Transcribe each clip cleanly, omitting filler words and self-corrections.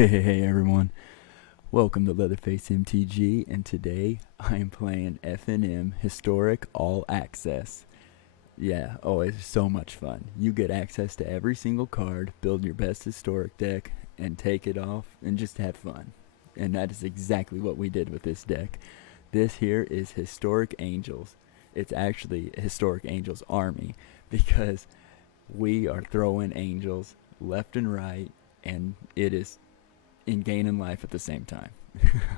Hey everyone, welcome to LeatherfaceMTG, and today I am playing FNM Historic All Access. Yeah, oh, it's so much fun. You get access to every single card, build your best historic deck, and take it off, and just have fun. And that is exactly what we did with this deck. This here is Historic Angels. It's actually Historic Angels Army, because we are throwing angels left and right, and it is in gaining life at the same time.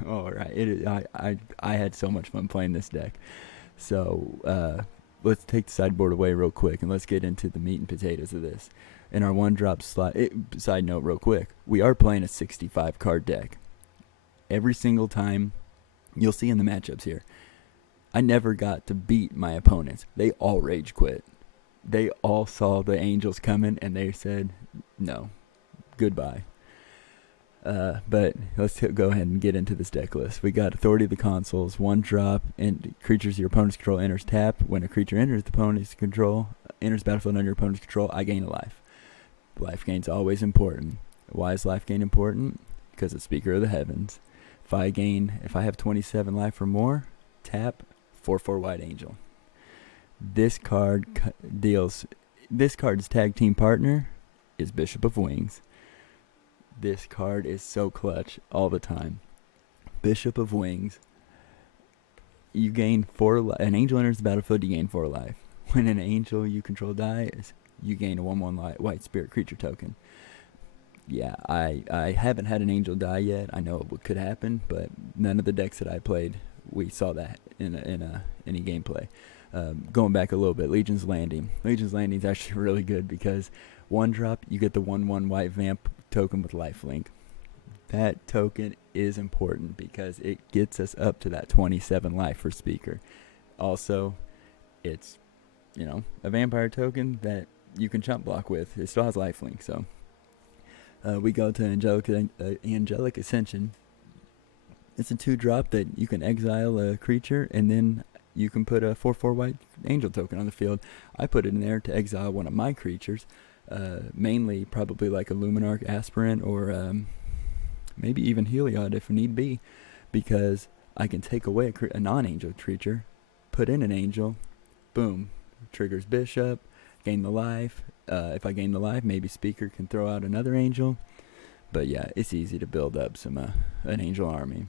All right, I had so much fun playing this deck. So let's take the sideboard away real quick and let's get into the meat and potatoes of this. In our one drop slot, side note, real quick, we are playing a 65 card deck. Every single time, you'll see in the matchups here, I never got to beat my opponents. They all rage quit. They all saw the angels coming and they said, no, goodbye. But let's go ahead and get into this deck list. We got Authority of the Consuls, one drop, and creatures your opponent's control enters tap. When a creature enters the opponent's control, enters battlefield under your opponent's control, I gain a life. Life gain's always important. Why is life gain important? Because it's Speaker of the Heavens. If I have 27 life or more, tap 4/4 White Angel. This card's tag team partner is Bishop of Wings. This card is so clutch all the time. Bishop of Wings. You gain 4 an angel enters the battlefield, you gain 4 life. When an angel you control dies, you gain a 1/1 white spirit creature token. Yeah, I haven't had an angel die yet. I know it could happen, but none of the decks that I played, we saw that in any gameplay. Going back a little bit, Legion's Landing. Legion's Landing is actually really good because one drop, you get the 1/1 white vamp token with lifelink. That token is important because it gets us up to that 27 life for Speaker. Also, it's, a vampire token that you can chump block with. It still has lifelink, so we go to Angelic Ascension. It's a 2-drop that you can exile a creature, and then you can put a 4/4 white angel token on the field. I put it in there to exile one of my creatures, mainly probably like a Luminarch Aspirant or maybe even Heliod if need be, because I can take away a non-angel creature, put in an angel, boom, triggers Bishop, gain the life. If I gain the life, maybe Speaker can throw out another angel. But yeah, it's easy to build up an angel army.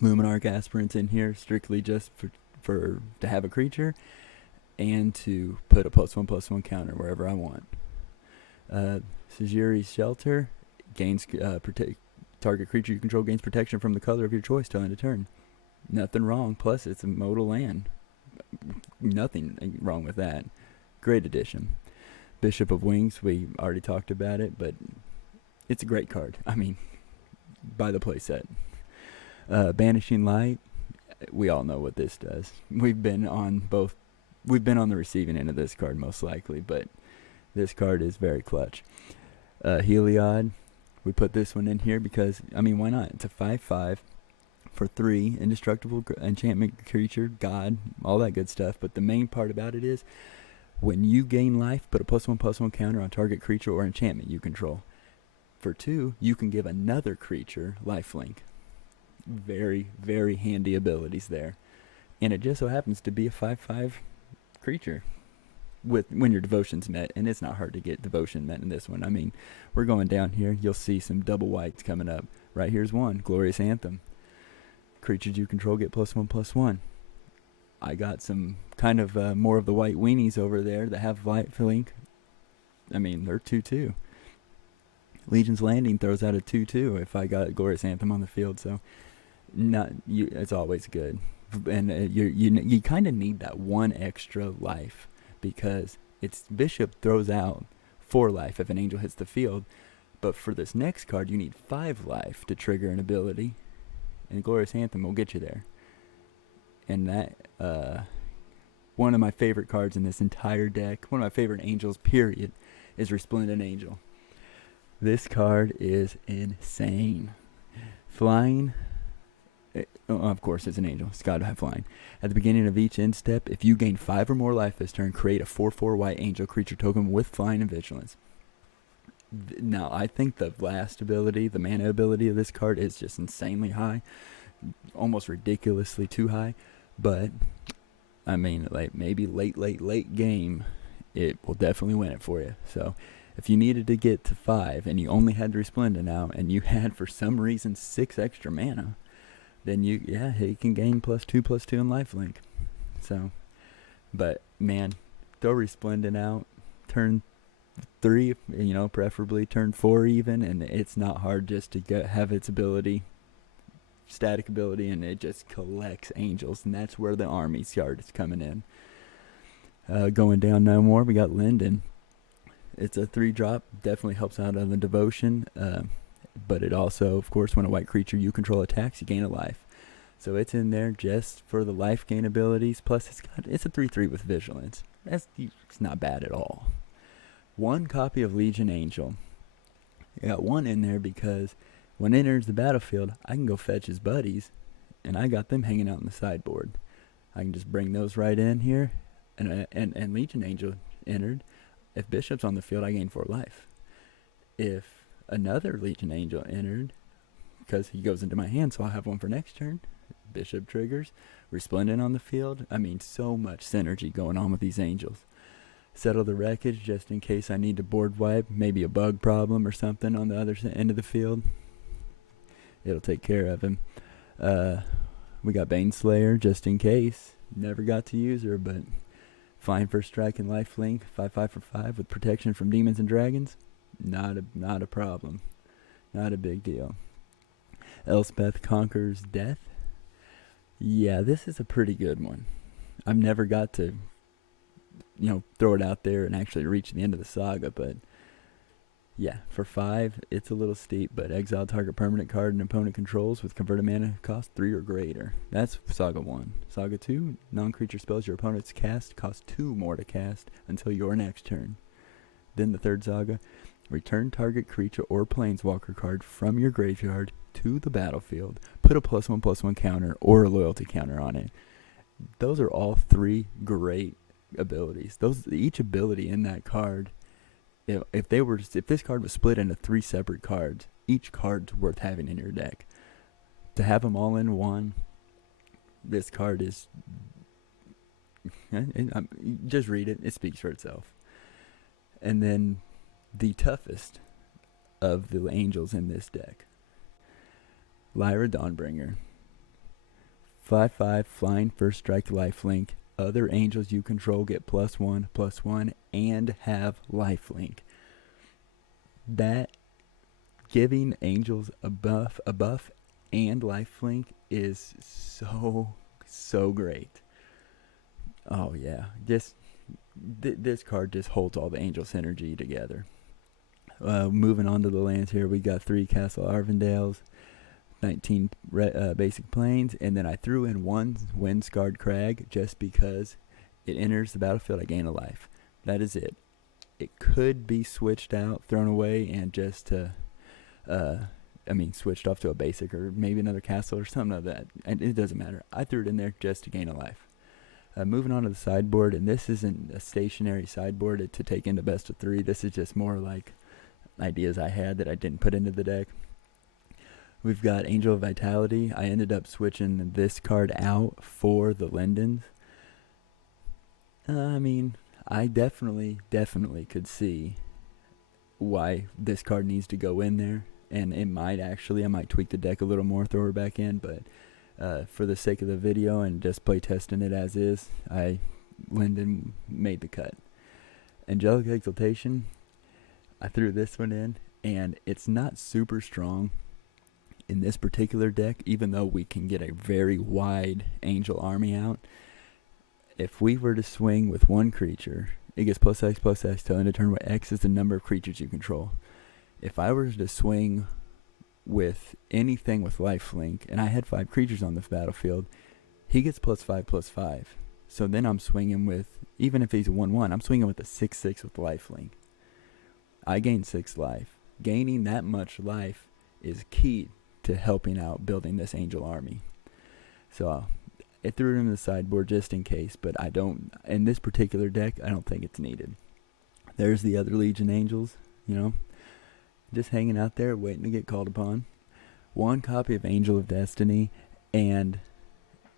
Luminarch Aspirant's in here strictly just for to have a creature and to put a +1/+1 counter wherever I want. Sajiri's Shelter gains target creature you control gains protection from the color of your choice till end of turn. Nothing wrong. Plus, it's a modal land. Nothing wrong with that. Great addition. Bishop of Wings, we already talked about it, but it's a great card. I mean, buy the playset. Banishing Light, we all know what this does. We've been on the receiving end of this card most likely, but this card is very clutch. Heliod, we put this one in here because, why not? It's a 5/5 for 3, indestructible enchantment creature, god, all that good stuff. But the main part about it is, when you gain life, put a +1/+1 counter on target creature or enchantment you control. For 2, you can give another creature lifelink. Very, very handy abilities there. And it just so happens to be a 5/5 creature when your devotion's met, and it's not hard to get devotion met in this one. We're going down here. You'll see some double whites coming up. Right here's one, Glorious Anthem. Creatures you control get +1/+1. I got some kind of more of the white weenies over there that have lifelink. They're 2/2. Legion's Landing throws out a 2/2 if I got Glorious Anthem on the field, so it's always good. And you kind of need that one extra life, because it's Bishop throws out 4 life if an angel hits the field, but for this next card you need 5 life to trigger an ability, and Glorious Anthem will get you there. And that one of my favorite cards in this entire deck, one of my favorite angels period, is Resplendent Angel. This card is insane. Flying, of course it's an angel, it's got to have flying. At the beginning of each end step, if you gain 5 or more life this turn, create a 4/4 white angel creature token with flying and vigilance. Now, I think the blast ability, the mana ability of this card is just insanely high, almost ridiculously too high. But I mean, like maybe late game, it will definitely win it for you. So if you needed to get to 5 and you only had Resplendent out and you had for some reason 6 extra mana, then you can gain +2/+2 in lifelink. So, but man, throw Resplendent out, turn 3, preferably turn 4 even, and it's not hard just to have its ability, static ability, and it just collects angels, and that's where the army card is coming in. Going down no more, we got Linden. It's a 3-drop, definitely helps out on the devotion, but it also, of course, when a white creature you control attacks, you gain a life. So it's in there just for the life gain abilities, plus it's a 3/3 with vigilance. It's not bad at all. 1 copy of Legion Angel. I got 1 in there because when it enters the battlefield, I can go fetch his buddies, and I got them hanging out on the sideboard. I can just bring those right in here, and Legion Angel entered. If Bishop's on the field, I gain 4 life. If another Legion Angel entered, because he goes into my hand, so I'll have 1 for next turn. Bishop triggers, Resplendent on the field. I mean, so much synergy going on with these angels. Settle the Wreckage just in case I need to board wipe, maybe a bug problem or something on the other end of the field. It'll take care of him. We got Baneslayer just in case. Never got to use her, but flying first strike and lifelink, 5/5 for 5 with protection from demons and dragons. Not a problem. Not a big deal. Elspeth Conquers Death. Yeah, this is a pretty good one. I've never got to, throw it out there and actually reach the end of the saga, but yeah, for 5, it's a little steep, but exile target permanent card an opponent controls with converted mana cost 3 or greater. That's Saga 1. Saga 2, non-creature spells your opponent's cast cost 2 more to cast until your next turn. Then the 3rd Saga, return target creature or planeswalker card from your graveyard to the battlefield. Put a +1/+1 counter or a loyalty counter on it. Those are all 3 great abilities. Each ability in that card, if this card was split into 3 separate cards, each card's worth having in your deck. To have them all in one, this card is just read it. It speaks for itself. And then the toughest of the angels in this deck, Lyra Dawnbringer. 5/5 flying first strike lifelink. Other angels you control get +1/+1 and have lifelink. That giving angels a buff and lifelink is so great. Oh yeah, this card just holds all the angel synergy together. Moving on to the lands here, we got 3 Castle Arvindales, 19 basic planes, and then I threw in 1 Windscarred Crag just because it enters the battlefield, I gain a life. That is it. It could be switched out, thrown away, and just switched off to a basic or maybe another castle or something like that. And it doesn't matter. I threw it in there just to gain a life. Moving on to the sideboard, and this isn't a stationary sideboard to take into best of 3. This is just more like ideas I had that I didn't put into the deck. We've got Angel of Vitality. I ended up switching this card out for the Lindens. I definitely could see why this card needs to go in there, and I might tweak the deck a little more, throw her back in, but for the sake of the video and just play testing it as is, Linden made the cut. Angelic Exaltation, I threw this one in, and it's not super strong in this particular deck, even though we can get a very wide angel army out. If we were to swing with 1 creature, it gets +X till end of turn, where X is the number of creatures you control. If I were to swing with anything with lifelink, and I had 5 creatures on the battlefield, he gets +5/+5. So then I'm swinging with, even if he's a 1/1, I'm swinging with a 6/6 with lifelink. I gain 6 life. Gaining that much life is key to helping out building this angel army. So I threw it in the sideboard just in case, but in this particular deck, I don't think it's needed. There's the other Legion Angels, just hanging out there waiting to get called upon. One copy of Angel of Destiny, and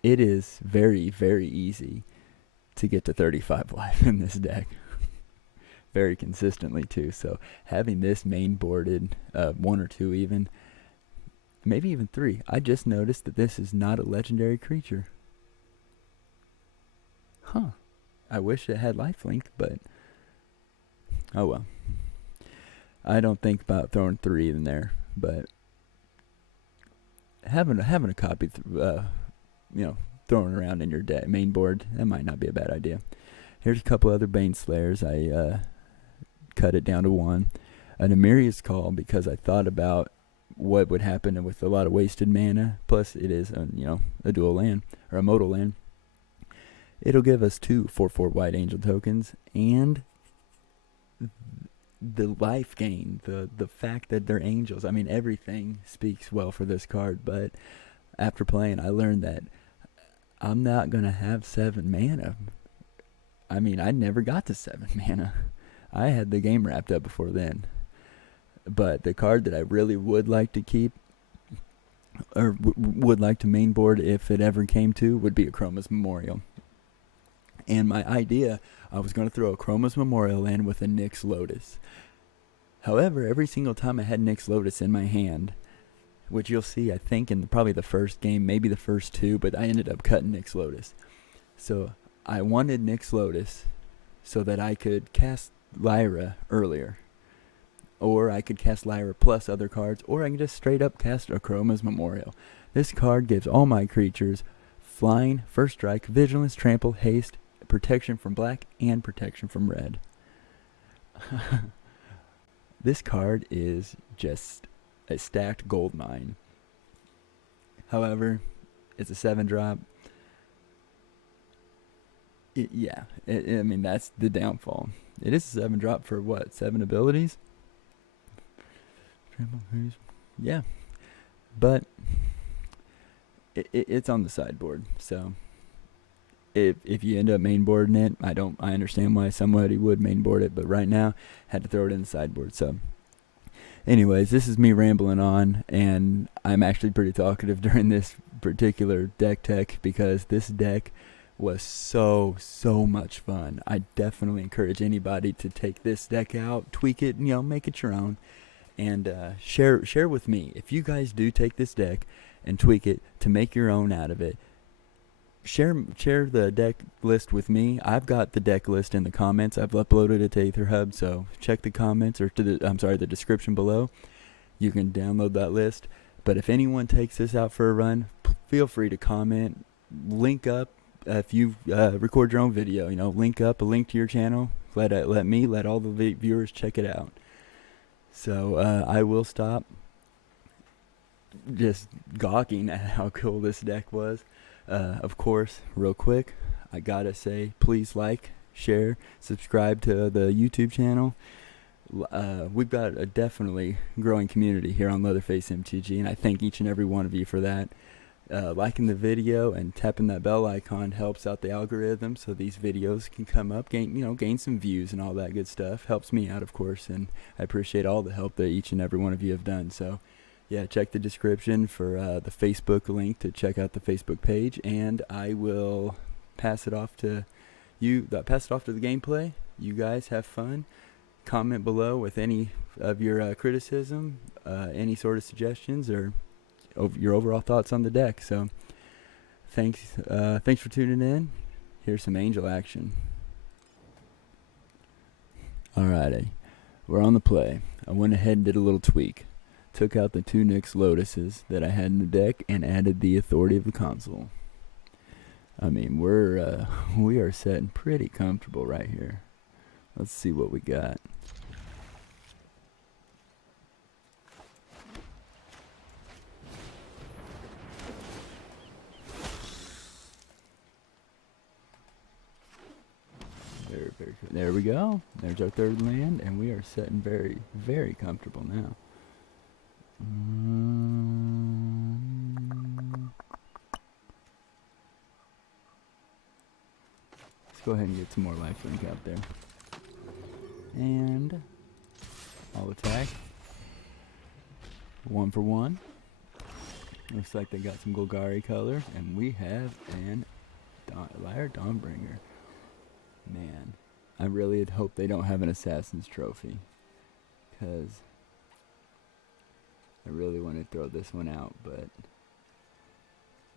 it is very, very easy to get to 35 life in this deck. Very consistently, too. So having this main boarded, 1 or 2 even, maybe even 3. I just noticed that this is not a legendary creature. Huh. I wish it had lifelink, but oh well. I don't think about throwing 3 in there, but having a copy, thrown around in your main board, that might not be a bad idea. Here's a couple other Bane Slayers. I cut it down to 1. An Amiria's Call, because I thought about what would happen with a lot of wasted mana. Plus, it is a dual land or a modal land. It'll give us 2 4/4 White Angel tokens, and the life gain, the fact that they're angels. I mean, everything speaks well for this card, but after playing, I learned that I'm not going to have 7 mana. I mean, I never got to 7 mana. I had the game wrapped up before then. But the card that I really would like to keep, or would like to main board if it ever came to, would be a Chroma's Memorial. And my idea, I was going to throw a Chroma's Memorial in with a Nyx Lotus. However, every single time I had Nyx Lotus in my hand, which you'll see, I think, in probably the first game, maybe the first 2, but I ended up cutting Nyx Lotus. So I wanted Nyx Lotus so that I could cast Lyra earlier. Or I could cast Lyra plus other cards, or I can just straight up cast a Chroma's Memorial. This card gives all my creatures flying, first strike, vigilance, trample, haste, protection from black, and protection from red. This card is just a stacked gold mine. However, it's a 7-drop. I mean, that's the downfall. It is a 7-drop for what? 7 abilities? Yeah. But it's on the sideboard, so if you end up mainboarding it, I understand why somebody would mainboard it, but right now had to throw it in the sideboard. So anyways, this is me rambling on, and I'm actually pretty talkative during this particular deck tech because this deck was so much fun. I definitely encourage anybody to take this deck out, tweak it, make it your own, and share with me. If you guys do take this deck and tweak it to make your own out of it, share the deck list with me. I've got the deck list in the comments. I've uploaded it to EtherHub, so check the comments or the description below. You can download that list. But if anyone takes this out for a run, feel free to comment, link up. If you record your own video, link up a link to your channel. Let all the viewers check it out. So I will stop just gawking at how cool this deck was. Of course, real quick, I gotta say, please like, share, subscribe to the YouTube channel. We've got a definitely growing community here on LeatherfaceMTG, and I thank each and every one of you for that. Liking the video and tapping that bell icon helps out the algorithm, so these videos can come up, gain some views and all that good stuff. Helps me out, of course, and I appreciate all the help that each and every one of you have done. So yeah, check the description for the Facebook link to check out the Facebook page, and I will pass it off to you. Pass it off to the gameplay. You guys have fun. Comment below with any of your criticism, any sort of suggestions, or your overall thoughts on the deck. So thanks for tuning in. Here's some angel action. Alrighty, we're on the play. I went ahead and did a little tweak. Took out the 2 Nyx Lotuses that I had in the deck and added the Authority of the Console. I mean, we are sitting pretty comfortable right here. Let's see what we got. There we go. There's our 3rd land, and we are sitting very, very comfortable now. Let's go ahead and get some more lifelink out there. And I'll attack. 1 for 1. Looks like they got some Golgari color, and we have an Liar Dawnbringer. Man, I really hope they don't have an Assassin's Trophy, because I really want to throw this one out, but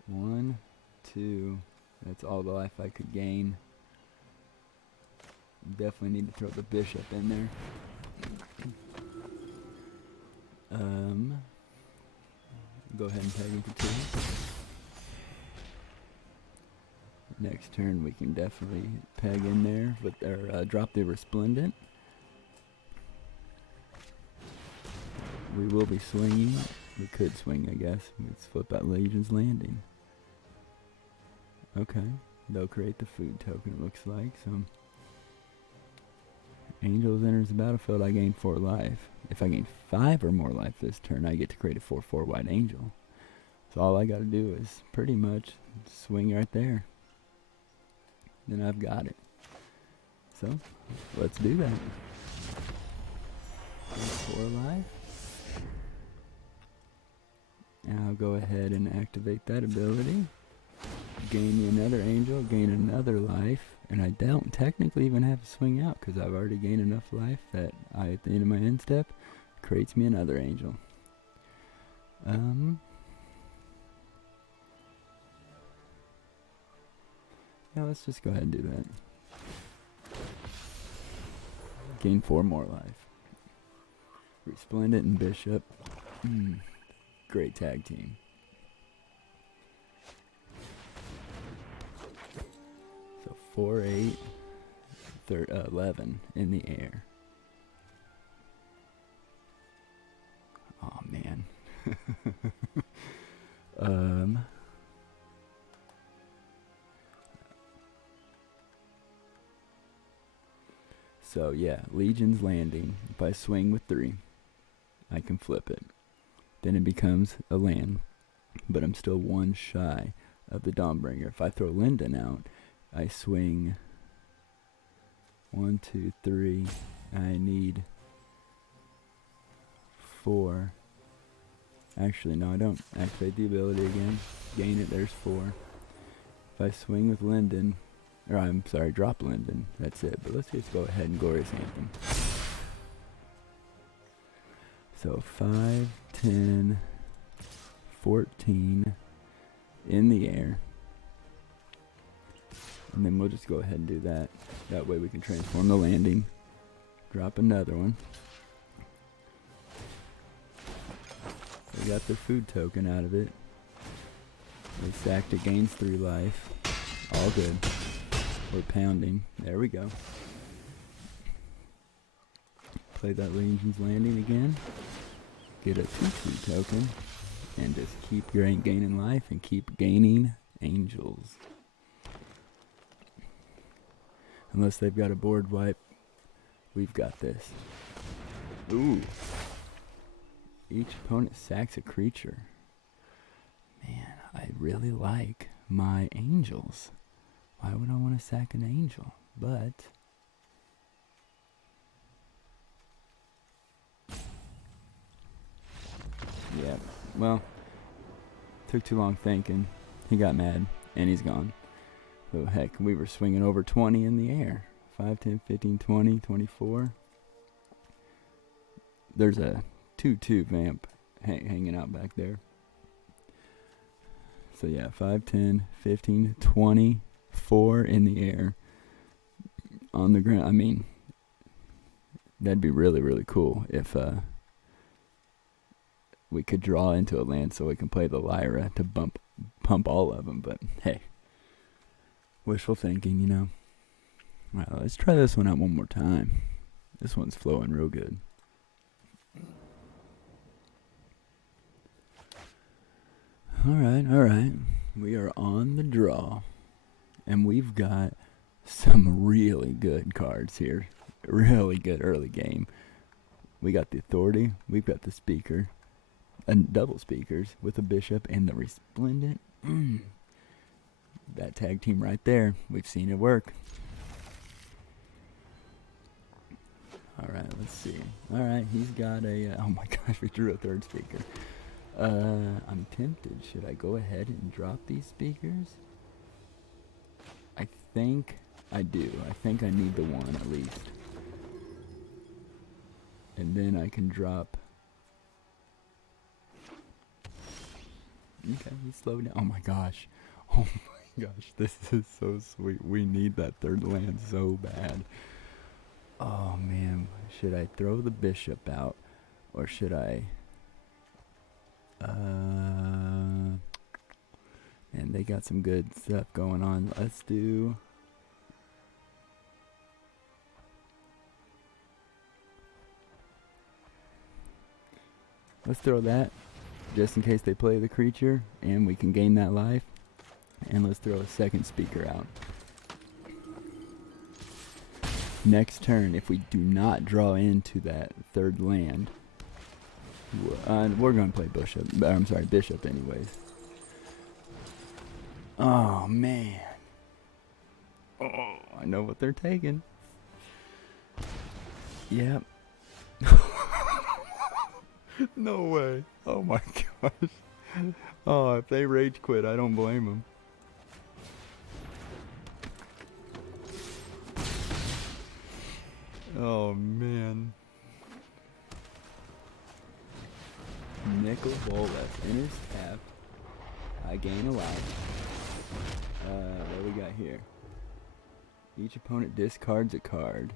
1, 2, that's all the life I could gain. Definitely need to throw the bishop in there. Go ahead and tag him for 2. Next turn we can definitely peg in there with our drop the Resplendent. We will be swinging. We could swing, I guess. Let's flip out Legion's Landing. Okay, they'll create the food token, it looks like. So Angels enters the battlefield, I gain 4 life. If I gain 5 or more life this turn, I get to create a 4/4 white angel. So all I gotta do is pretty much swing right there. Then I've got it. So let's do that. 4 life. And I'll go ahead and activate that ability. Gain me another angel, gain another life, and I don't technically even have to swing out because I've already gained enough life that at the end of my end step, creates me another angel. Yeah, let's just go ahead and do that. Gain 4 more life. Resplendent and Bishop. Great tag team. So 4, 8, 11 in the air. Oh man. So yeah, Legion's Landing. If I swing with 3, I can flip it. Then it becomes a land, but I'm still 1 shy of the Dawnbringer. If I throw Linden out, I swing 1, 2, 3. I need 4. Actually, no, I don't. Activate the ability again. Gain it, there's 4. If I swing with Linden, or I'm sorry, drop Linden, that's it. But let's just go ahead and Glorious Anthem. So 5, 10, 14 in the air. And then we'll just go ahead and do that. That way we can transform the landing. Drop another one. We got the food token out of it. They sacked it, gains 3 life. All good. We're pounding. There we go. Play that Legion's Landing again. Get a 2/2 token. And just keep gaining life and keep gaining angels. Unless they've got a board wipe, we've got this. Ooh. Each opponent sacks a creature. Man, I really like my angels. Why would I want to sack an angel? But yeah, well, took too long thinking. He got mad, and he's gone. So heck, we were swinging over 20 in the air. 5, 10, 15, 20, 24. There's a 2/2 vamp hanging out back there. So yeah, 5, 10, 15, 24 in the air. On the ground. I mean, that'd be really, really cool if we could draw into a land so we can play the Lyra to pump all of them. But hey, wishful thinking, you know. All right, let's try this one out one more time. This one's flowing real good. All right. We are on the draw, and we've got some really good cards here. Really good early game. We got the Authority. We've got the Speaker. And double Speakers with a Bishop and the Resplendent. That tag team right there. We've seen it work. All right, let's Let's see. Alright, he's got a... oh my gosh, we drew a third speaker. I'm tempted. Should I go ahead and drop these speakers? I think I do. I think I need the one at least. And then I can drop... okay, he slowed down. Oh my gosh. Oh my gosh, this is so sweet. We need that third land so bad. Oh man, should I throw the bishop out? Or should I... and they got some good stuff going on. Let's do... let's throw that, just in case they play the creature, and we can gain that life. And let's throw a second speaker out. Next turn, if we do not draw into that third land, we're going to play bishop anyways. Oh, man. Oh, I know what they're taking. Yep. No way. Oh my gosh. Oh, if they rage quit, I don't blame them. Oh man. Nickel Bolas enters tapped. I gain a life. What we got here? Each opponent discards a card.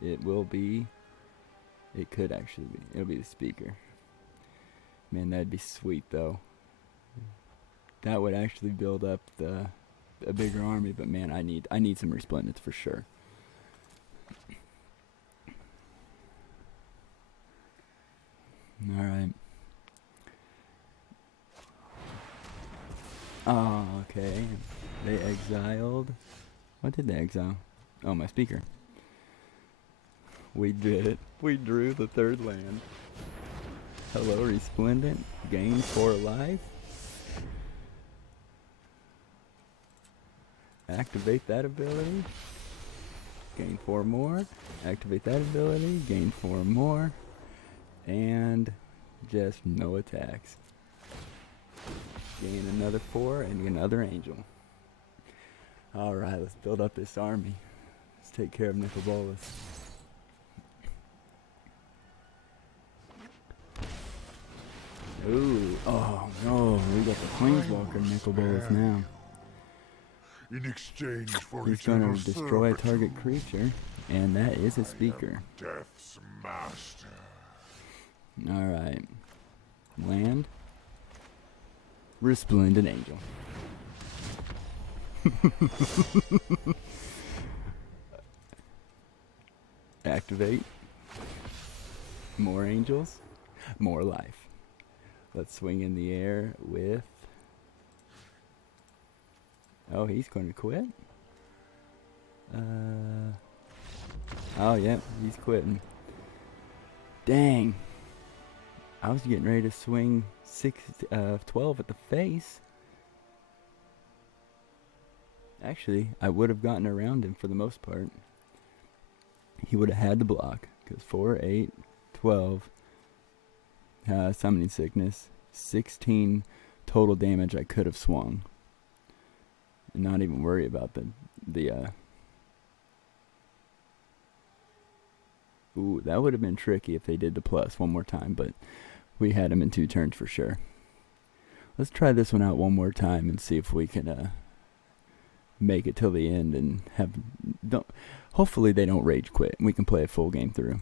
It will be... it could actually be. It'll be the speaker. Man, that'd be sweet though. That would actually build up a bigger army, but man, I need some resplendence for sure. Alright. Oh, okay. They exiled. What did they exile? Oh, my speaker. We did it. We drew the third land. Hello, Resplendent. Gain 4 life. Activate that ability. Gain 4 more. Activate that ability. Gain 4 more. And just no attacks. Gain another 4 and another angel. Alright, let's build up this army. Let's take care of Nicol Bolas. Ooh, oh no, we got the Planeswalker Nicol Bolas now. In exchange for he's going to destroy a target creature, and that is a speaker. Death's master. Alright. Land. Resplendent Angel. Activate. More angels. More life. Let's swing in the air with... oh, he's going to quit? Oh, yeah, he's quitting. Dang. I was getting ready to swing 12 at the face. Actually, I would have gotten around him for the most part. He would have had the block. Because 4, 8, 12. Summoning Sickness. 16 total damage I could have swung. And not even worry about the ooh, that would have been tricky if they did the plus one more time, but we had him in 2 turns for sure. Let's try this one out one more time and see if we can make it till the end and have... hopefully they don't rage quit and we can play a full game through.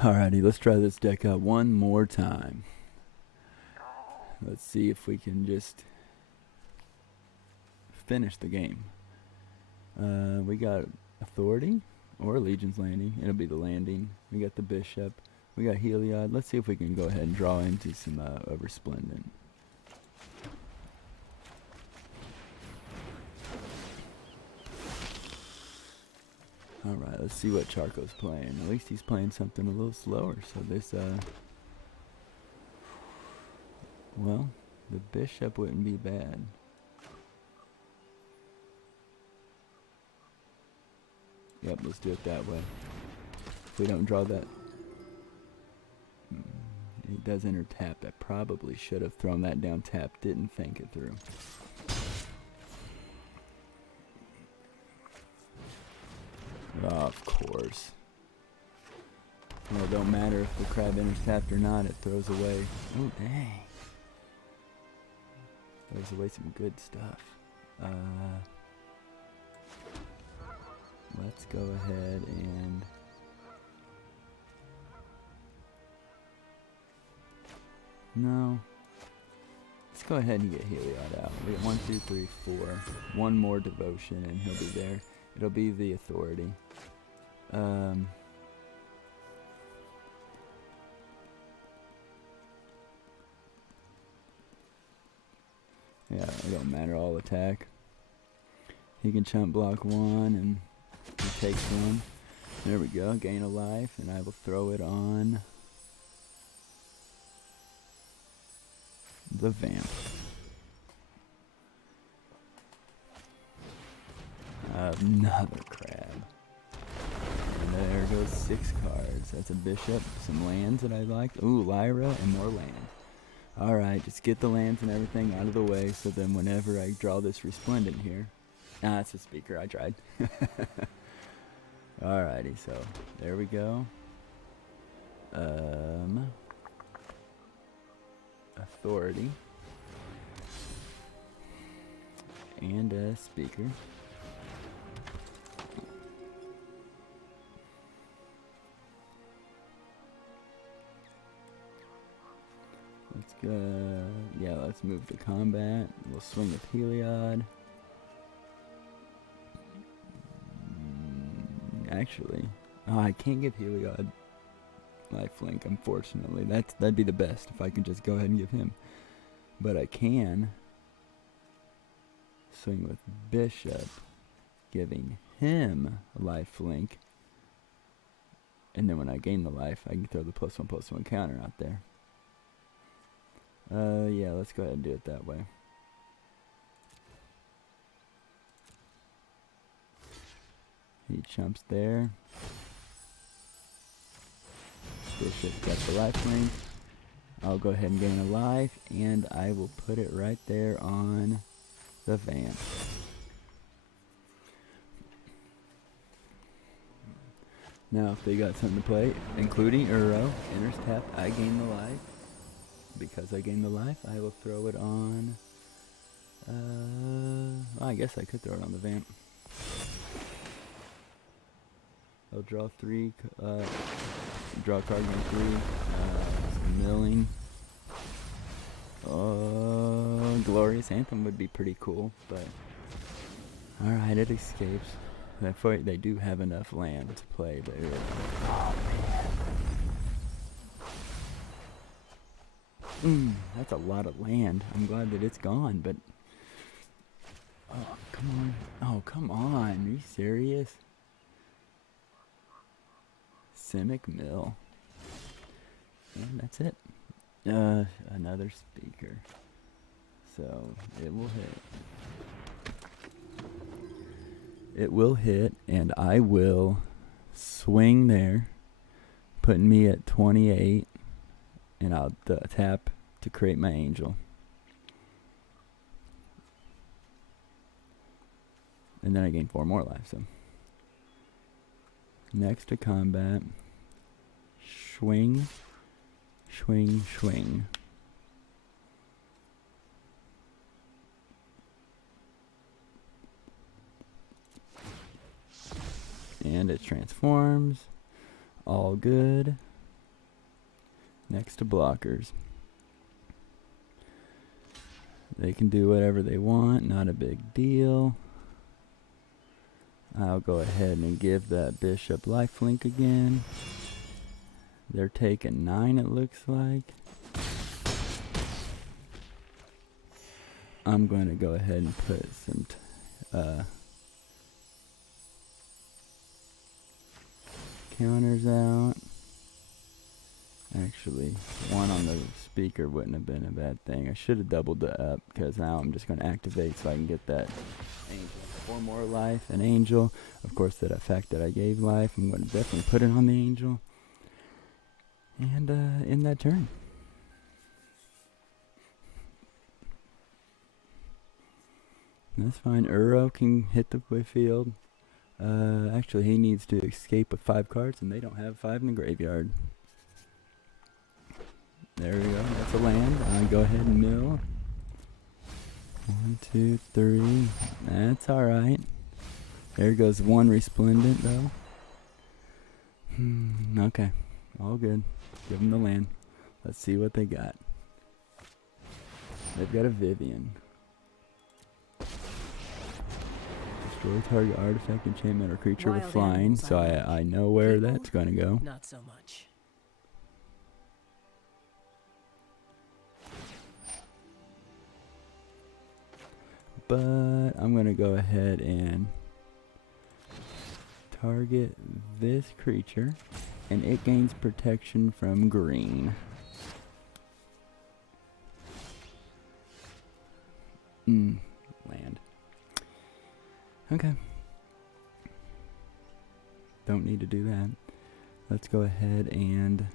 Alrighty, let's try this deck out one more time. Let's see if we can just finish the game. We got Authority or Legion's Landing. It'll be the landing. We got the Bishop. We got Heliod. Let's see if we can go ahead and draw into some Resplendent. Alright, let's see what Charco's playing. At least he's playing something a little slower. So this, well, the Bishop wouldn't be bad. Yep, let's do it that way. If we don't draw that. He does enter tap. I probably should have thrown that down tap. Didn't think it through. Oh, of course. Well, it don't matter if the crab enters tapped or not. It throws away. Oh, dang. Throws away some good stuff. Let's go ahead and... No. Let's go ahead and get Heliod out. We got 1, 2, 3, 4. One more devotion and he'll be there. It'll be the authority. Yeah, it don't matter. I'll attack. He can chump block 1 and he takes 1. There we go. Gain a life and I will throw it on the vamp. Another crab. And there goes 6 cards. That's a bishop, some lands that I liked. Ooh, Lyra and more lands. Alright, just get the lands and everything out of the way so then whenever I draw this Resplendent here. Ah, it's a speaker, I tried. Alrighty, so there we go. Authority. And a speaker. Let's go. Yeah, let's move to combat. We'll swing with Heliod. Actually, oh, I can't give Heliod lifelink, unfortunately. That'd be the best if I could just go ahead and give him. But I can swing with Bishop, giving him a lifelink. And then when I gain the life, I can throw the +1/+1 counter out there. Yeah, let's go ahead and do it that way. He chumps there. Bishop's got the lifelink. I'll go ahead and gain a life, and I will put it right there on the vamp. Now, if they got something to play, including Uro, enters tap, I gain the life. Because I gain the life, I will throw it on... well, I guess I could throw it on the vamp. I'll draw 3, draw a card on 3, milling. Glorious Anthem would be pretty cool, but... Alright, it escapes. They do have enough land to play, but... Oh, man. That's a lot of land. I'm glad that it's gone, but... Oh, come on. Oh, come on. Are you serious? Simic Mill. And that's it. Another speaker. So, it will hit. It will hit, and I will swing there, putting me at 28, and I'll tap to create my angel. And then I gain 4 more life, so. Next to combat. Swing. Swing, swing. And it transforms. All good. Next to blockers. They can do whatever they want, not a big deal. I'll go ahead and give that bishop lifelink again. They're taking 9, it looks like. I'm going to go ahead and put some counters out. Actually, 1 on the speaker wouldn't have been a bad thing. I should have doubled it up because now I'm just going to activate so I can get that angel. 4 more life, an angel. Of course, the fact that I gave life, I'm going to definitely put it on the angel. And in that turn. That's fine. Uro can hit the field. Actually, he needs to escape with 5 cards, and they don't have 5 in the graveyard. There we go. That's a land. I go ahead and mill. 1, 2, 3. That's alright. There goes 1 resplendent, though. Okay. All good. Give them the land. Let's see what they got. They've got a Vivian. Destroy target artifact, enchantment, or creature with flying. So I know where that's going to go. Not so much. But I'm going to go ahead and target this creature, and it gains protection from green. Land. Okay. Don't need to do that. Let's go ahead and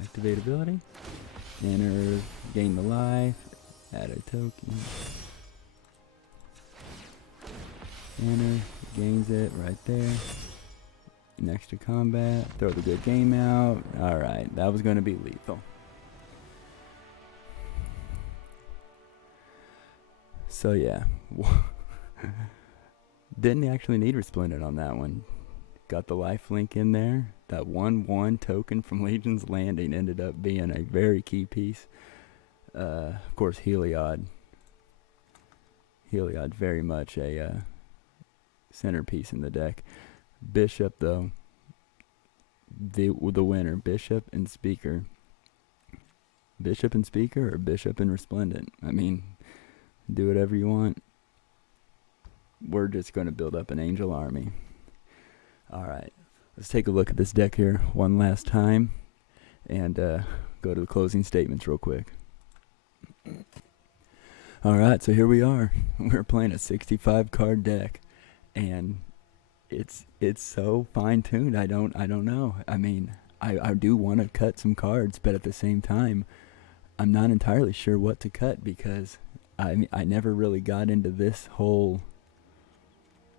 activate ability. Enter, gain the life. Add a token. Enter, gains it right there. Next to combat, throw the good game out. Alright, that was going to be lethal. So yeah. Didn't actually need Resplendent on that one. Got the life link in there. That 1/1 token from Legion's Landing ended up being a very key piece. Of course, Heliod. Heliod, very much a centerpiece in the deck. Bishop, though, the winner. Bishop and Speaker. Bishop and Speaker or Bishop and Resplendent? I mean, do whatever you want. We're just going to build up an angel army. Alright, let's take a look at this deck here one last time and go to the closing statements real quick. Alright, so here we are. We're playing a 65 card deck, and it's so fine-tuned. I don't know. I mean, I do want to cut some cards, but at the same time, I'm not entirely sure what to cut, because I never really got into this whole,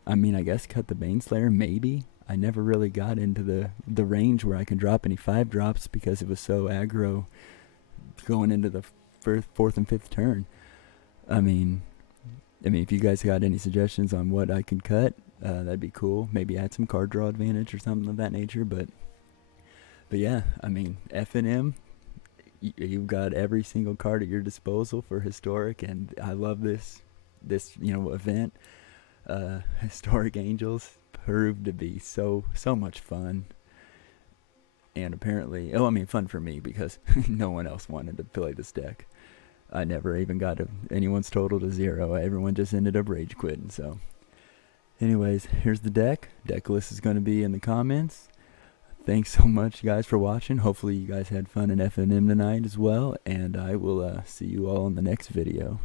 I mean, I guess cut the Baneslayer, maybe. I never really got into the range where I can drop any 5-drops because it was so aggro going into the 4th and 5th turn. I mean, if you guys got any suggestions on what I can cut, that'd be cool. Maybe add some card draw advantage or something of that nature. But yeah, I mean, F&M, you've got every single card at your disposal for Historic, and I love this event. Historic Angels proved to be so much fun. And apparently, fun for me, because no one else wanted to play this deck. I never even got anyone's total to 0. Everyone just ended up rage quitting. So, anyways, here's the deck. Deck list is going to be in the comments. Thanks so much, guys, for watching. Hopefully, you guys had fun in F&M tonight as well. And I will see you all in the next video.